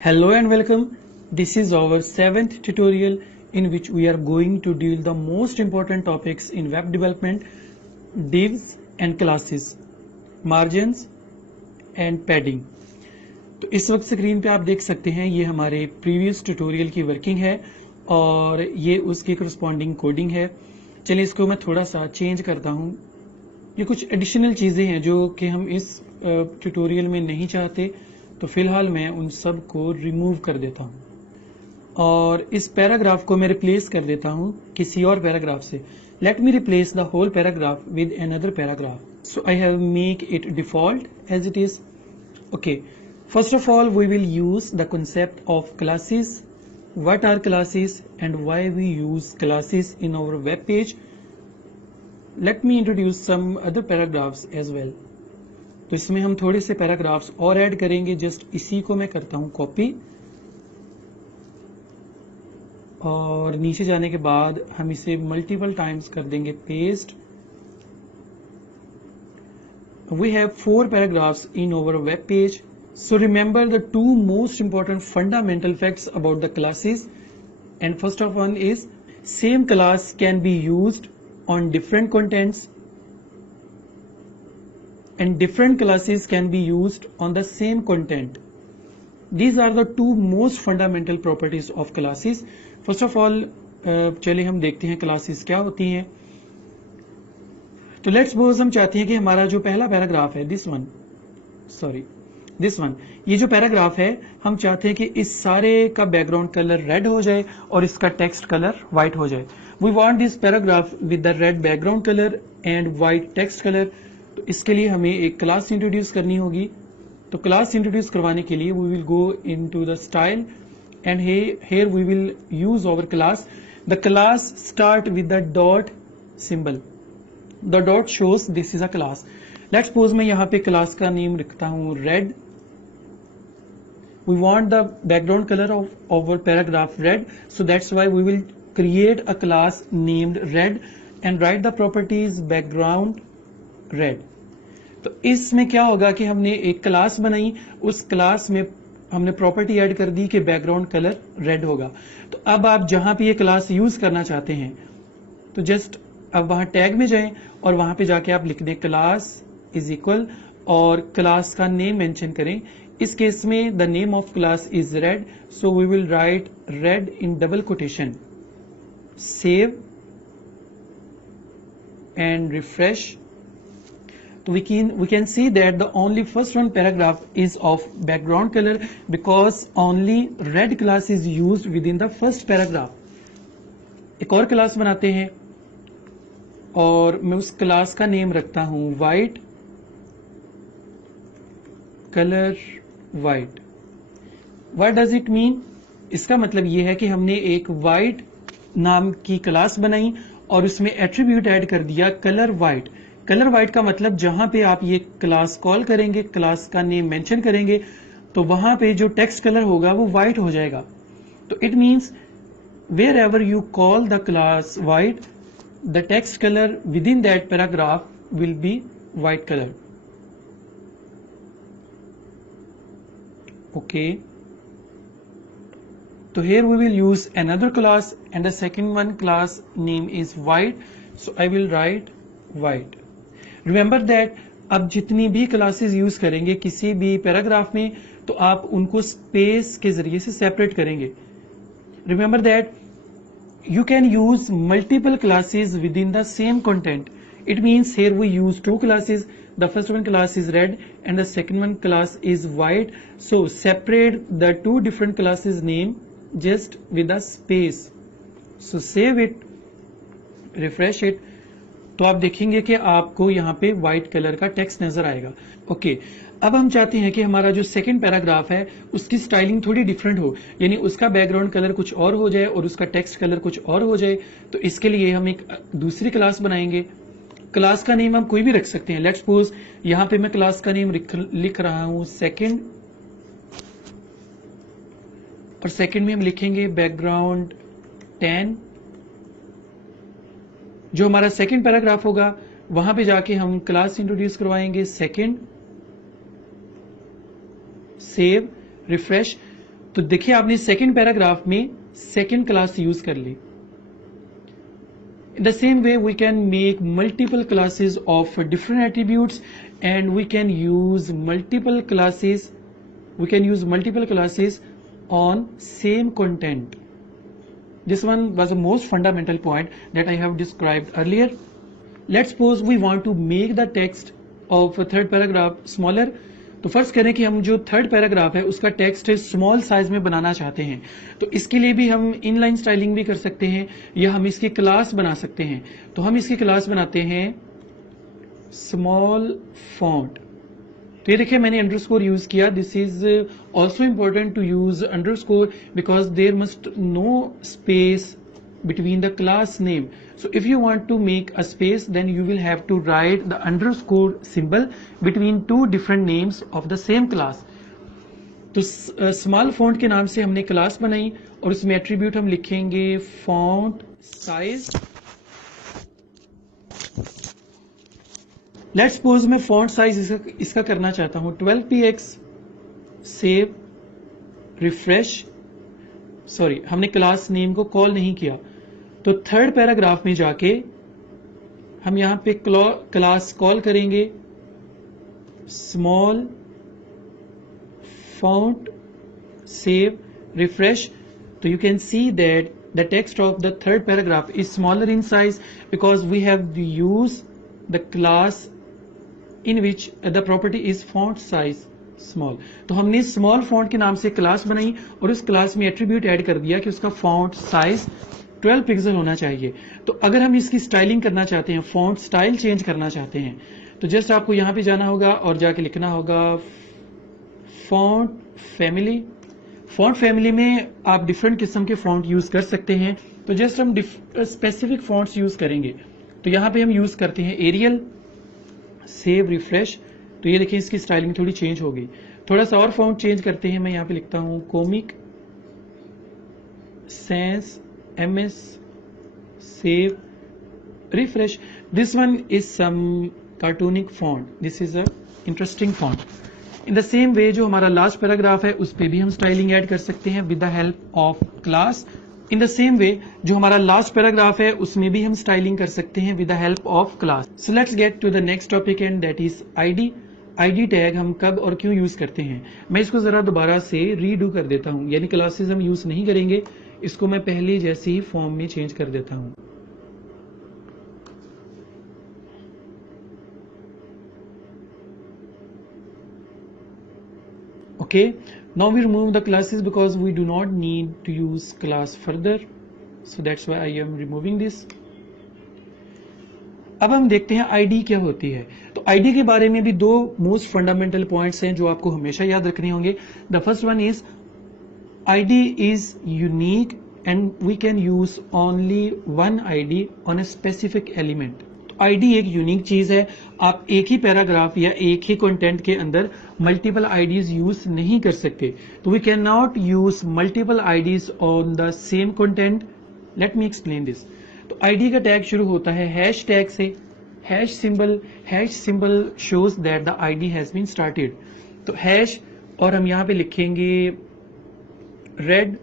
Hello and welcome. This is our 7th tutorial in which we are going to deal the most important topics in web development, divs and classes, margins and padding. तो इस वक्त screen पे आप देख सकते हैं ये हमारे प्रीवियस ट्यूटोरियल की वर्किंग है और ये उसकी करस्पॉन्डिंग कोडिंग है। चलिए इसको मैं थोड़ा सा चेंज करता हूँ। ये कुछ एडिशनल चीज़ें हैं जो कि हम इस ट्यूटोरियल में नहीं चाहते, तो फिलहाल मैं उन सब को रिमूव कर देता हूँ और इस पैराग्राफ को मैं रिप्लेस कर देता हूँ किसी और पैराग्राफ से। Let me replace the whole paragraph with another paragraph. So I have make it default as it is. Okay, first of all we will use the concept of classes. What are classes and why we use classes in our web page? Let me introduce some other paragraphs as well. तो इसमें हम थोड़े से paragraphs और add करेंगे। Just इसी को मैं करता हूं कॉपी और नीचे जाने के बाद हम इसे मल्टीपल टाइम्स कर देंगे paste. We have 4 paragraphs in our web page. So remember the 2 most important fundamental facts about the classes. And first of one is same class can be used on different contents and different classes can be used on the same content. These are the 2 most fundamental properties of classes. First of all, चलिए हम देखते हैं classes क्या होती हैं। तो let's suppose हम चाहते हैं कि हमारा जो पहला पैराग्राफ है दिस वन, ये जो पैराग्राफ है हम चाहते हैं कि इस सारे का बैकग्राउंड कलर रेड हो जाए और इसका टेक्स्ट कलर व्हाइट हो जाए। We want this paragraph with the red background colour and white text colour. तो इसके लिए हमें एक क्लास इंट्रोड्यूस करनी होगी। तो क्लास इंट्रोड्यूस करवाने के लिए we will go into the style and here we will use our class. The class start with the dot symbol. The dot shows this is a class. Let's suppose मैं यहाँ पे class का name रखता हूँ red. We want the background color of our paragraph red, so that's why we will create a class named red and write the properties background red. तो इसमें क्या होगा कि हमने एक क्लास बनाई, उस क्लास में हमने प्रॉपर्टी ऐड कर दी कि बैकग्राउंड कलर रेड होगा। तो अब आप जहां पे ये क्लास यूज करना चाहते हैं तो जस्ट अब वहां टैग में जाएं और वहां पे जाके आप लिख दें क्लास इज इक्वल और क्लास का नेम मेंशन करें। इस केस में the name of class is red, so we will write red in double quotation. Save and refresh. So we can see that the only first one paragraph is of background color because only red class is used within the first paragraph. एक और class बनाते हैं और मैं उस class का name रखता हूं white color white. What does it mean? इसका मतलब ये है कि हमने एक white नाम की क्लास बनाई और उसमें एट्रीब्यूट ऐड कर दिया कलर white. कलर व्हाइट का मतलब जहां पे आप ये क्लास कॉल करेंगे, क्लास का नेम मेंशन करेंगे, तो वहां पे जो टेक्स्ट कलर होगा वो व्हाइट हो जाएगा। तो it means wherever you call the class white, the text colour within that paragraph will be white colour. Okay, तो here we will use another class and the second one class name is white, so I will write white. Remember that अब जितनी भी classes use करेंगे किसी भी paragraph में तो आप उनको स्पेस के जरिए से सेपरेट करेंगे। Remember that you can use multiple classes within the same content. It means here we use 2 classes. The first one class is red and the second one class is white. So separate the 2 different classes name just with a space. So save it, refresh it. तो आप देखेंगे कि आपको यहाँ पे white colour का text नजर आएगा। ओके, अब हम चाहते हैं कि हमारा जो सेकंड पैराग्राफ है उसकी स्टाइलिंग थोड़ी डिफरेंट हो, यानी उसका बैकग्राउंड कलर कुछ और हो जाए और उसका टेक्स्ट कलर कुछ और हो जाए। तो इसके लिए हम एक दूसरी क्लास बनाएंगे। क्लास का नेम हम कोई भी रख सकते हैं। लेट्स सपोज यहाँ पे मैं क्लास का नेम लिख रहा हूं सेकंड और सेकंड में हम लिखेंगे बैकग्राउंड 10। जो हमारा सेकंड पैराग्राफ होगा वहां पे जाके हम क्लास इंट्रोड्यूस करवाएंगे सेकंड। Save, refresh. तो देखिए आपने सेकंड पैराग्राफ में सेकंड क्लास यूज कर ली. In the same way, we can make multiple classes of different attributes, and we can use multiple classes. We can use multiple classes on same content. This one was the most fundamental point that I have described earlier. Let's suppose we want to make the text of a third paragraph smaller. तो फर्ज करें कि हम जो third paragraph है उसका text small size में बनाना चाहते हैं, तो इसके लिए भी हम इनलाइन स्टाइलिंग भी कर सकते हैं या हम इसकी क्लास बना सकते हैं. तो हम इसकी क्लास बनाते हैं स्मॉल फॉन्ट. तो ये देखिए मैंने अंडरस्कोर यूज किया. This is also important to use underscore because there must no space between the class name. So if you want to make a space, then you will have to write the underscore symbol between two different names of the same class. तो small font के नाम से हमने class बनाई और उसमें attribute हम लिखेंगे फॉन्ट साइज. लेट्स सपोज मैं फॉन्ट साइज इसका करना चाहता हूं 12px. Save, refresh. सॉरी, हमने क्लास नेम को कॉल नहीं किया. तो थर्ड पैराग्राफ में जाके हम यहां पे क्लास कॉल करेंगे स्मॉल फॉन्ट, सेव, रिफ्रेश. तो you can see that the text of the third paragraph is smaller in size because we have use the class in which the property is font size small. तो हमने small font के नाम से class बनाई और उस class में attribute add कर दिया कि उसका फॉन्ट साइज 12 पिक्सल होना चाहिए. तो अगर हम इसकी स्टाइलिंग करना चाहते हैं, फॉन्ट स्टाइल चेंज करना चाहते हैं, तो जस्ट आपको यहां पे जाना होगा और जाके लिखना होगा फॉन्ट फैमिली. फॉन्ट फैमिली में आप डिफरेंट किस्म के फॉन्ट यूज कर सकते हैं. तो जस्ट हम स्पेसिफिक फॉन्ट्स यूज करेंगे. तो यहां पे हम यूज करते हैं एरियल. Save, refresh. तो ये देखिए इसकी स्टाइलिंग थोड़ी चेंज हो गई. थोड़ा सा और फॉन्ट चेंज करते हैं. मैं यहां पे लिखता हूं comic sans MS. Save, refresh. This one is some cartoonic font. This is a interesting font. In the same way जो हमारा लास्ट पैराग्राफ है उस पे भी हम स्टाइलिंग ऐड कर सकते हैं with the help of class. In the same way जो हमारा लास्ट पैराग्राफ है उसमें भी हम स्टाइलिंग कर सकते हैं with the help of class. So let's get to the next topic and that is ID. ID tag हम कब और क्यों यूज करते हैं. मैं इसको जरा दोबारा से रीडू कर देता हूं, यानी क्लासेस हम यूज नहीं करेंगे, इसको मैं पहले जैसे ही फॉर्म में चेंज कर देता हूं. Okay, now we remove the classes because we do not need to use class further, so that's why I am removing this. अब हम देखते हैं आईडी क्या होती है. तो आईडी के बारे में भी दो मोस्ट फंडामेंटल पॉइंट्स हैं जो आपको हमेशा याद रखने होंगे. The first one is ID is unique and we can use only one ID on a specific element. ID एक यूनिक चीज है. आप एक ही पैराग्राफ या एक ही कंटेंट के अंदर मल्टीपल आईडीज यूज नहीं कर सकते. तो we can not use multiple IDs on the same content. Let me explain this. तो आईडी का टैग शुरू होता है हैश टैग से. Hash symbol shows that the ID has been started. तो हैश और हम यहां पे लिखेंगे रेड.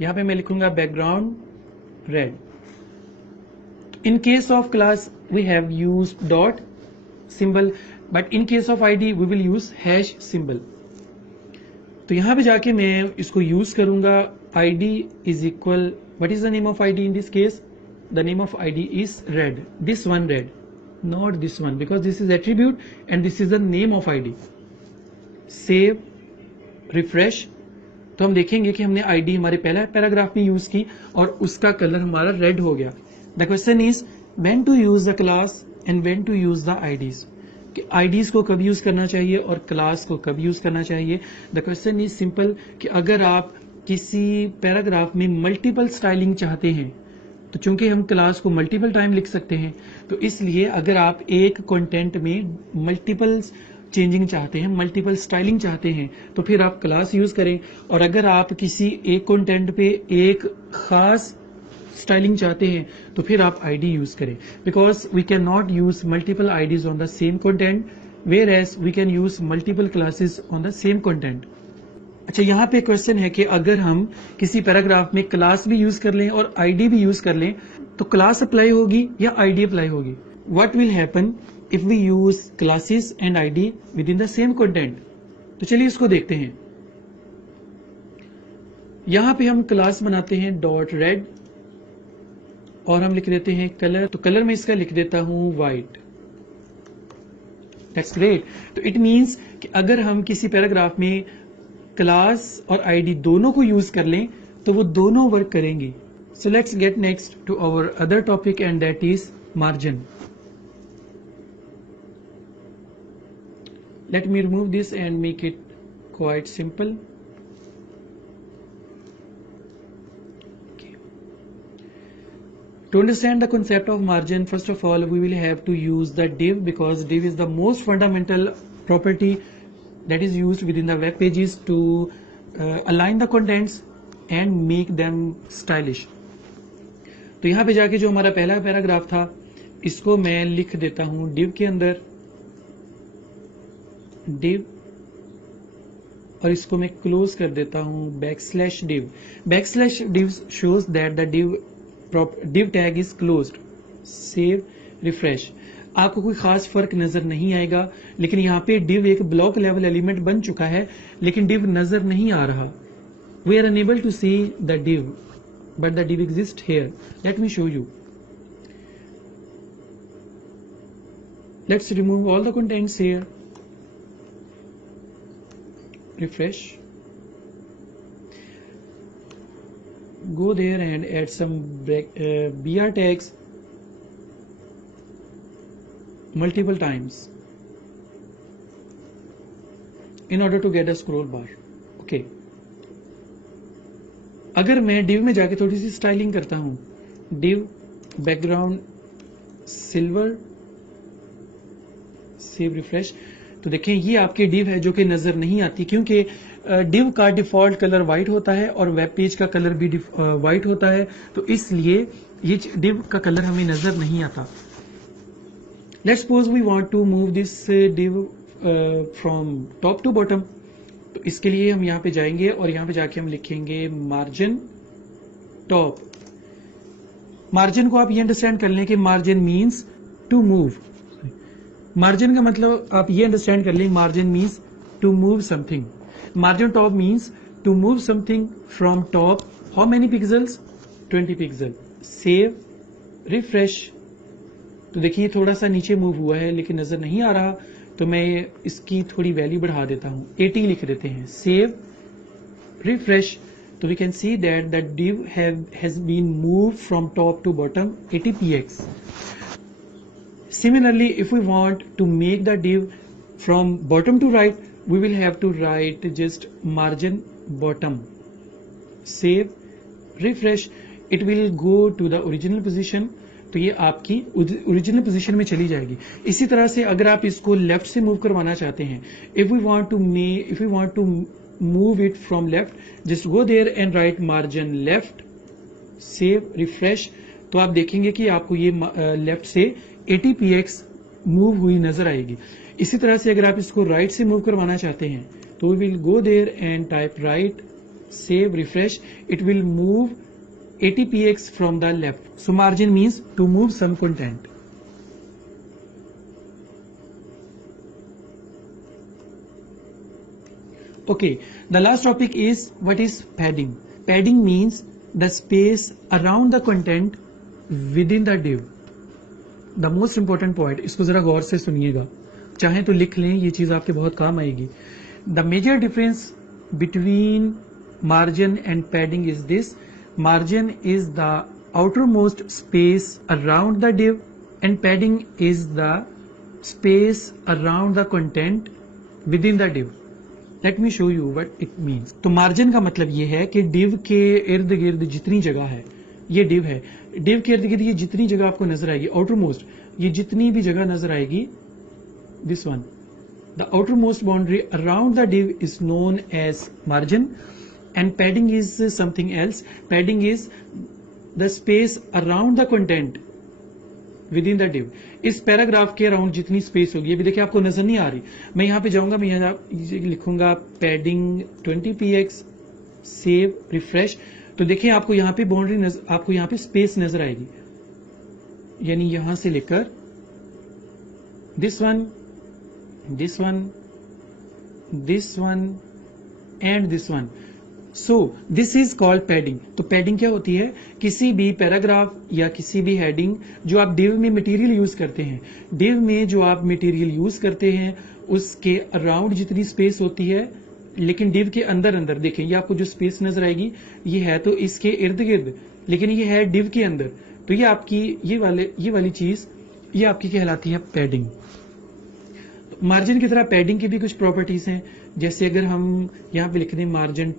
यहां पे मैं लिखूंगा background red. In case of class we have used dot symbol, but in case of ID we will use hash symbol. तो यहां पे जाके मैं इसको यूज करूंगा ID is equal, what is the name of ID in this case? The name of ID is red. This one red, not this one, because this is attribute and this is the name of ID. Save, refresh. तो हम देखेंगे कि हमने ID हमारे पहला paragraph में use की और उसका कलर हमारा रेड हो गया. The question is when to use the class and when to use the IDs. कि IDs को कब यूज करना चाहिए और क्लास को कब यूज करना चाहिए. The question is simple कि अगर आप किसी पैराग्राफ में मल्टीपल स्टाइलिंग चाहते हैं तो चूंकि हम क्लास को मल्टीपल टाइम लिख सकते हैं, तो इसलिए अगर आप एक कंटेंट में मल्टीपल चेंजिंग चाहते हैं, मल्टीपल स्टाइलिंग चाहते हैं, तो फिर आप क्लास यूज करें. और अगर आप किसी एक कंटेंट पे एक खास स्टाइलिंग चाहते हैं तो फिर आप आईडी यूज करें. Because we can not use multiple IDs on the same content, whereas we can use multiple classes on the same content. अच्छा, यहाँ पे क्वेश्चन है कि अगर हम किसी पैराग्राफ में क्लास भी यूज कर लें और आईडी भी यूज कर लें तो क्लास अप्लाई होगी या आईडी अप्लाई होगी? What will happen if we use classes and ID within the same content? तो चलिए इसको देखते हैं। यहां पे हम क्लास बनाते हैं डॉट रेड और हम लिख देते हैं कलर, तो कलर में इसका लिख देता हूं वाइट। That's great. तो इट मींस कि अगर हम किसी पैराग्राफ में क्लास और आईडी दोनों को यूज कर लें तो वो दोनों वर्क करेंगी। So let's get next to our other topic and that is margin. Let me remove this and make it quite simple. Okay. To understand the concept of margin, first of all, we will have to use the div, because div is the most fundamental property that is used within the web pages to align the contents and make them stylish. तो यहाँ पे जाके जो हमारा पहला paragraph था इसको मैं लिख देता हूँ div के अंदर, div, और इसको मैं क्लोज कर देता हूं \div। \div shows that the div tag is closed। Save, refresh. आपको कोई खास फर्क नजर नहीं आएगा, लेकिन यहाँ पे div एक ब्लॉक लेवल एलिमेंट बन चुका है लेकिन div नजर नहीं आ रहा। We are unable to see the div, but the div exists here. Let me show you. Let's remove all the contents here. Refresh, go there and add some BR tags multiple times in order to get a scroll bar. Okay. अगर मैं div में जाके थोड़ी सी styling करता हूं, div background silver, save, refresh, तो देखें ये आपके div है जो कि नजर नहीं आती, क्योंकि div का डिफॉल्ट कलर व्हाइट होता है और वेब पेज का कलर भी व्हाइट होता है, तो इसलिए ये div का कलर हमें नजर नहीं आता। Let's suppose we want to move this div from top to bottom, तो इसके लिए हम यहाँ पे जाएंगे और यहाँ पे जाके हम लिखेंगे मार्जिन टॉप। मार्जिन को आप ये अंडरस्टैंड कर लें कि margin means to move. Margin का मतलब आप ये अंडरस्टैंड कर लें, margin means to move something. Margin top means to move something from top. How many pixels? 20 pixel. Save, refresh, तो देखिए थोड़ा सा नीचे मूव हुआ है लेकिन नजर नहीं आ रहा, तो मैं इसकी थोड़ी वैल्यू बढ़ा देता हूं, 80 लिख देते हैं। सेव, रिफ्रेश, तो we can see that the div has been moved from top to bottom 80 px. Similarly, if we want to make the div from bottom to right, we will have to write just margin bottom. Save, refresh, it will go to the original position. तो ये आपकी original position में चली जाएगी। इसी तरह से अगर आप इसको लेफ्ट से मूव करवाना चाहते हैं, if we want to move it from left, just go there and write margin left, save, refresh, तो आप देखेंगे कि आपको ये लेफ्ट से 80 px मूव हुई नजर आएगी। इसी तरह से अगर आप इसको राइट से मूव करवाना चाहते हैं तो we will go there and type right, save, refresh, it will move 80 px from the left. So margin means to move some content. Okay, the last topic is what is padding. Padding means the space around the content within the div. The most important point, इसको जरा गौर से सुनिएगा, चाहे तो लिख लें, ये चीज आपके बहुत काम आएगी। The major difference between margin and padding is this. Margin is the outermost space around the div and padding is the space around the content within the div. Let me show you what it means. तो margin का मतलब ये है कि div के इर्द गिर्द जितनी जगह है, ये div है, div के इर्द गिर्द ये जितनी जगह आपको नजर आएगी, outermost, ये जितनी भी जगह नजर आएगी, this one, the outermost boundary around the div is known as margin. And padding is something else. Padding is the space around the content with in the div. इस पैराग्राफ के अराउंड जितनी space होगी, अभी देखिए आपको नजर नहीं आ रही, मैं यहाँ पे जाऊंगा, मैं यहाँ लिखूंगा पैडिंग 20px, सेव, रिफ्रेश, तो देखिए आपको यहाँ पे बाउंड्री आपको यहाँ पे स्पेस नजर आएगी, यानी यहां से लेकर this one, this one, this one and this one. So this is called padding. तो पैडिंग क्या होती है? किसी भी पैराग्राफ या किसी भी हेडिंग जो आप डिव में मटेरियल यूज करते हैं, डिव में जो आप मटेरियल यूज करते हैं उसके अराउंड जितनी स्पेस होती है, लेकिन डिव के अंदर अंदर देखें, ये आपको जो स्पेस नजर आएगी ये है तो इसके इर्द गिर्द, लेकिन ये है डिव के अंदर, तो ये आपकी ये वाली चीज ये आपकी कहलाती है पैडिंग। मार्जिन की तरह पैडिंग की भी कुछ प्रॉपर्टीज हैं, जैसे अगर हम यहां पे लिख दें मार्जिन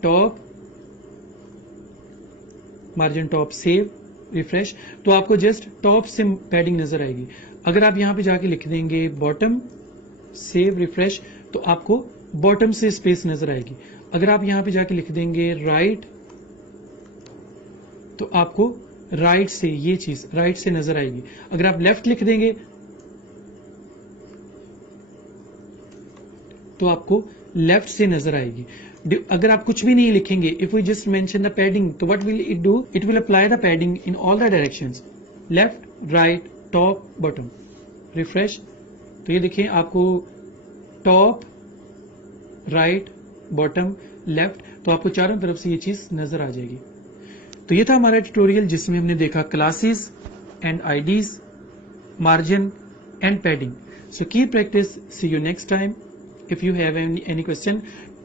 टॉप, सेव, रिफ्रेश, तो आपको जस्ट टॉप से पैडिंग नजर आएगी। अगर आप यहां पे जाके लिख देंगे बॉटम, सेव, रिफ्रेश, तो आपको बॉटम से स्पेस नजर आएगी। अगर आप यहां पे जाके लिख देंगे राइट, तो आपको राइट से ये चीज राइट से नजर आएगी। अगर आप लेफ्ट लिख देंगे तो आपको लेफ्ट से नजर आएगी। अगर आप कुछ भी नहीं लिखेंगे, if we just mention the padding, तो what will it do? It will apply the padding in all the directions, left, right, top, bottom, refresh. तो ये देखिए आपको टॉप, राइट, बॉटम, लेफ्ट, तो आपको चारों तरफ से ये चीज नजर आ जाएगी। तो ये था हमारा ट्यूटोरियल जिसमें हमने देखा classes and IDs, margin and padding. So keep practice, see you next time. If you have any question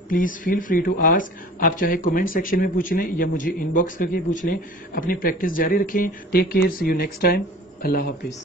please feel free to ask. आप चाहे कमेंट सेक्शन में पूछ लें या मुझे इनबॉक्स करके पूछ लें। अपनी प्रैक्टिस जारी रखें। Take care, see you next time. अल्लाह हाफिज।